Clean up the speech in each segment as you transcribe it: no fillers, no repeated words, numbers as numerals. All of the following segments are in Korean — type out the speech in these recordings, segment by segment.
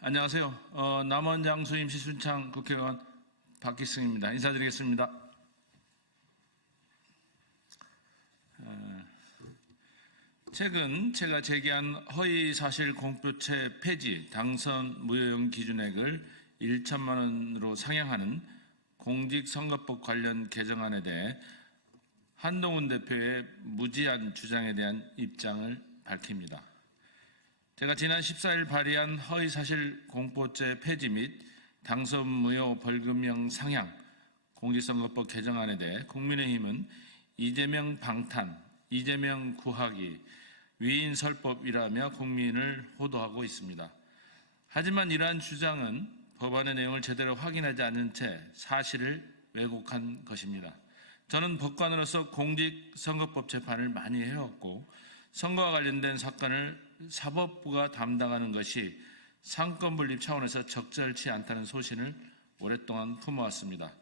안녕하세요. 남원장 수임시 순창 국회의원 박기승입니다. 인사드리겠습니다. 최근 제가 제기한 허위사실 공표죄 폐지, 당선 무효용 기준액을 1천만 원으로 상향하는 공직선거법 관련 개정안에 대해 한동훈 대표의 무지한 주장에 대한 입장을 밝힙니다. 제가 지난 14일 발의한 허위사실 공표죄 폐지 및 당선 무효 벌금형 상향 공직선거법 개정안에 대해 국민의힘은 이재명 방탄, 이재명 구하기, 위인 설법이라며 국민을 호도하고 있습니다. 하지만 이러한 주장은 법안의 내용을 제대로 확인하지 않은 채 사실을 왜곡한 것입니다. 저는 법관으로서 공직선거법 재판을 많이 해왔고 선거와 관련된 사건을 사법부가 담당하는 것이 상권분립 차원에서 적절치 않다는 소신을 오랫동안 품어왔습니다.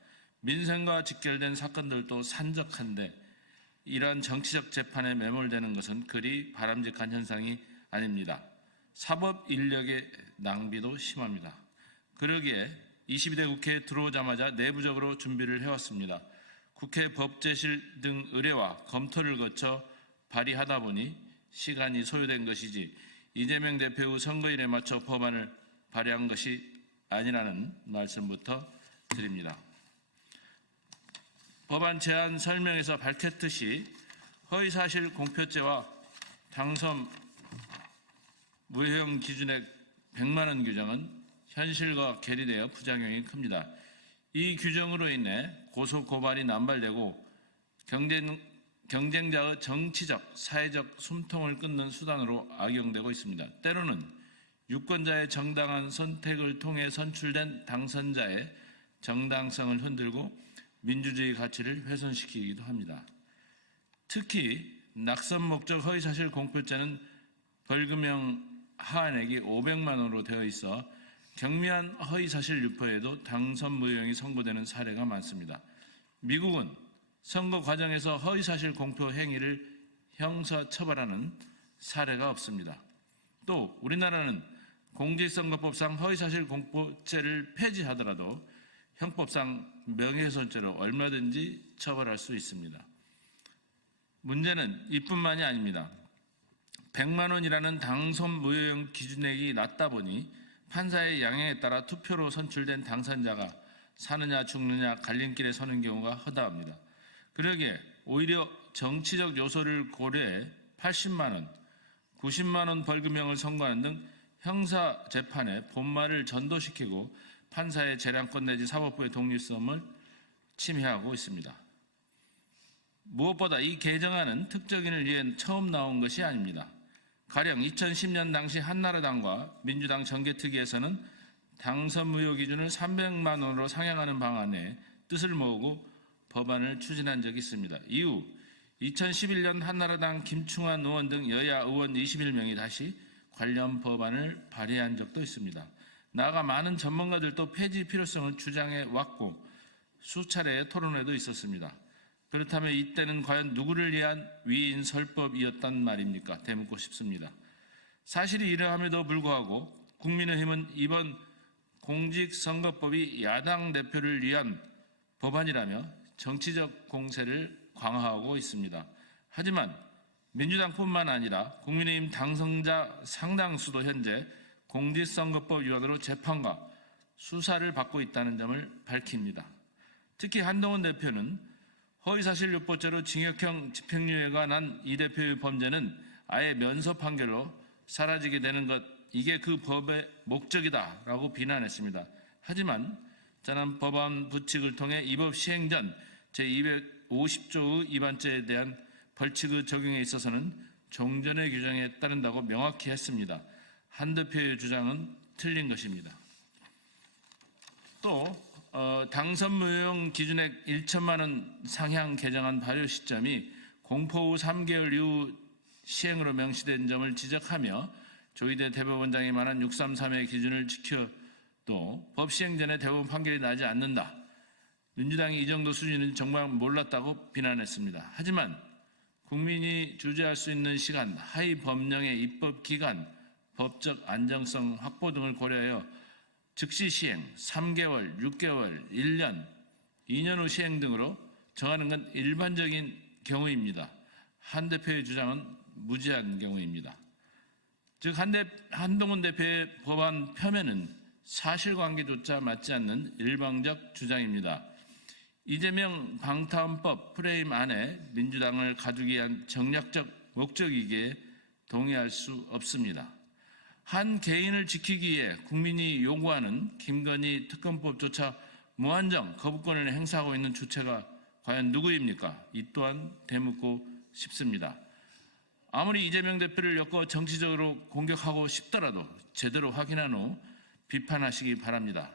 민생과 직결된 사건들도 산적한데 이러한 정치적 재판에 매몰되는 것은 그리 바람직한 현상이 아닙니다. 사법 인력의 낭비도 심합니다. 그러기에 22대 국회에 들어오자마자 내부적으로 준비를 해왔습니다. 국회 법제실 등 의뢰와 검토를 거쳐 발의하다 보니 시간이 소요된 것이지 이재명 대표의 선거일에 맞춰 법안을 발의한 것이 아니라는 말씀부터 드립니다. 법안 제안 설명에서 밝혔듯이 허위사실 공표죄와 당선 무효형 기준액 100만 원 규정은 현실과 괴리되어 부작용이 큽니다. 이 규정으로 인해 고소고발이 남발되고 경쟁자의 정치적, 사회적 숨통을 끊는 수단으로 악용되고 있습니다. 때로는 유권자의 정당한 선택을 통해 선출된 당선자의 정당성을 흔들고 민주주의 가치를 훼손시키기도 합니다. 특히 낙선 목적 허위사실 공표죄는 벌금형 하한액이 500만 원으로 되어 있어 경미한 허위사실 유포에도 당선 무효형이 선고되는 사례가 많습니다. 미국은 선거 과정에서 허위사실 공표 행위를 형사처벌하는 사례가 없습니다. 또 우리나라는 공직선거법상 허위사실 공표죄를 폐지하더라도 형법상 명예훼손죄로 얼마든지 처벌할 수 있습니다. 문제는 이뿐만이 아닙니다. 100만 원이라는 당선 무효형 기준액이 낮다 보니 판사의 양형에 따라 투표로 선출된 당선자가 사느냐 죽느냐 갈림길에 서는 경우가 허다합니다. 그러기에 오히려 정치적 요소를 고려해 80만 원, 90만 원 벌금형을 선고하는 등 형사재판의 본말을 전도시키고 판사의 재량권 내지 사법부의 독립성을 침해하고 있습니다. 무엇보다 이 개정안은 특정인을 위해 처음 나온 것이 아닙니다. 가령 2010년 당시 한나라당과 민주당 정개특위에서는 당선 무효 기준을 300만 원으로 상향하는 방안에 뜻을 모으고 법안을 추진한 적이 있습니다. 이후 2011년 한나라당 김충환 의원 등 여야 의원 21명이 다시 관련 법안을 발의한 적도 있습니다. 나아가 많은 전문가들도 폐지 필요성을 주장해 왔고 수차례의 토론회도 있었습니다. 그렇다면 이때는 과연 누구를 위한 위인 설법이었단 말입니까? 되묻고 싶습니다. 사실이 이러함에도 불구하고 국민의힘은 이번 공직선거법이 야당 대표를 위한 법안이라며 정치적 공세를 강화하고 있습니다. 하지만 민주당뿐만 아니라 국민의힘 당선자 상당수도 현재 공직선거법 위반으로 재판과 수사를 받고 있다는 점을 밝힙니다. 특히 한동훈 대표는 허위사실 유포죄로 징역형 집행유예가 난 이 대표의 범죄는 아예 면소 판결로 사라지게 되는 것, 이게 그 법의 목적이다라고 비난했습니다. 하지만 저는 법안 부칙을 통해 이 법 시행 전 제250조의 위반죄에 대한 벌칙의 적용에 있어서는 종전의 규정에 따른다고 명확히 했습니다. 한 대표의 주장은 틀린 것입니다. 또 당선 무효형 기준액 1천만 원 상향 개정안 발효 시점이 공포 후 3개월 이후 시행으로 명시된 점을 지적하며 조희대 대법원장이 말한 633의 기준을 지켜도 법 시행 전에 대법원 판결이 나지 않는다. 민주당이 이 정도 수준은 정말 몰랐다고 비난했습니다. 하지만 국민이 주재할 수 있는 시간, 하위 법령의 입법 기간, 법적 안정성 확보 등을 고려하여 즉시 시행, 3개월, 6개월, 1년, 2년 후 시행 등으로 정하는 건 일반적인 경우입니다. 한 대표의 주장은 무지한 경우입니다. 즉 한동훈 대표의 법안 표면은 사실관계조차 맞지 않는 일방적 주장입니다. 이재명 방탄법 프레임 안에 민주당을 가두기 위한 정략적 목적이기에 동의할 수 없습니다. 한 개인을 지키기 위해 국민이 요구하는 김건희 특검법조차 무한정 거부권을 행사하고 있는 주체가 과연 누구입니까? 이 또한 되묻고 싶습니다. 아무리 이재명 대표를 엮어 정치적으로 공격하고 싶더라도 제대로 확인한 후 비판하시기 바랍니다.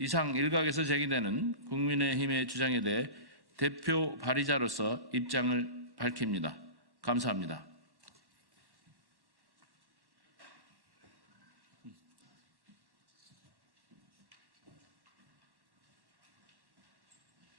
이상 일각에서 제기되는 국민의힘의 주장에 대해 대표 발의자로서 입장을 밝힙니다. 감사합니다.